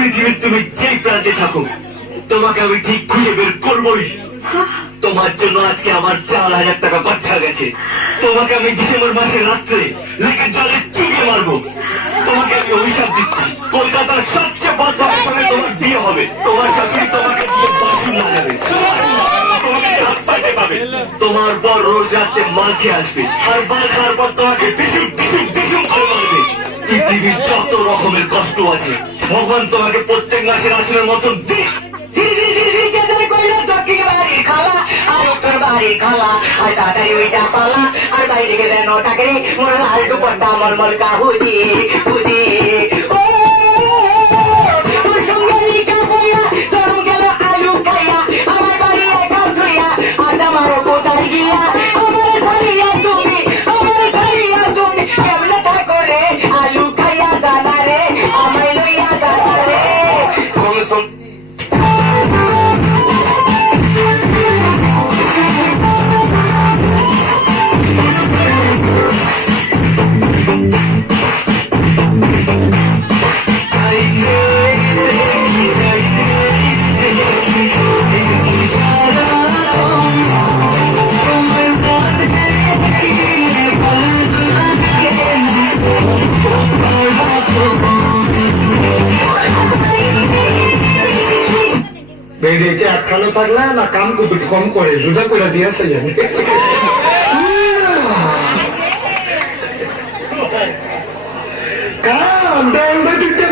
জানতে থাকুক তোমাকে আমি ঠিক খুঁজে বের করবই। তোমার জন্য আজকে আমার চার হাজার টাকা খরচা গেছে। তোমাকে আমি ডিসেম্বর মাসের রাত্রে লেকের জলে চুকে মারবো। তোমাকে আমি অভিশাপ দিচ্ছি। কলকাতার সবচেয়ে বদমাসের সঙ্গে তোমার বিয়ে হবে। তোমার শাশুড়ি তোমাকে তোমার পর রোজ রাতে খেয়ে আসবে। আর মাল খাওয়ার পর তোমাকে ডিসুম ডিসুম ডিসুম করে মারবে। পৃথিবীর যত রকমের কষ্ট আছে ভগবান তোমাকে প্রত্যেক মাসের আসনের মতন খালা, আর তাড়াতাড়ি ওইটা পালা, আর বাইরে গেলে নটাকে মোর লাল দুপট্টা মলমল কাহুদি হুদি বেরিয়েতে একখানে থাকলে না কাম কুটু কম করে জুদা করে দিয়েছে জানি কাম দৌড়ে দিতে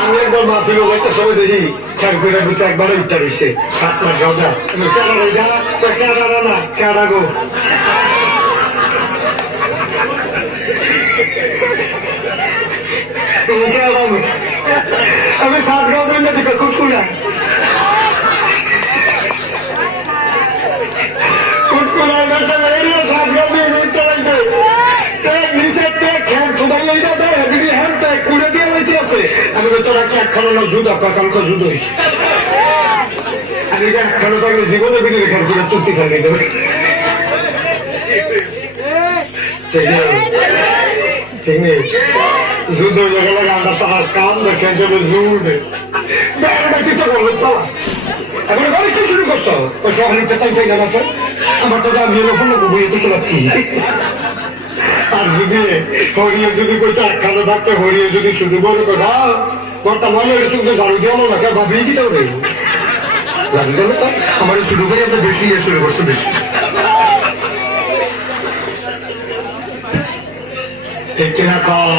আমি একবার মাফিল হইতে সবাই দেখি, খেয়াল করে দিতে একবার উঠতে রয়েছে সাত মাস গাঁদা কেনা রে গা কেনা না? কেনা গো? তুমি না জুদ কালকে জুদ হইস আমি একখানো থাকলে জীবনে বিড়ি রেখার করে তুলতে খালি জুদ। কোথায় আর যদি হরিয়ে যদি কইতে, একখানে থাকতে হরিয়ে যদি শুধু বলে কথা ঘরটা মনে হয়েছে শুধু ঝাড়ু দিয়ে না, কেউ ভাবিয়ে দিতে হবে লাগল গেল তো? আমার শুরু করে একটা বেশি ইয়ে শুরু করছে বেশি। ঠিক কিনা কল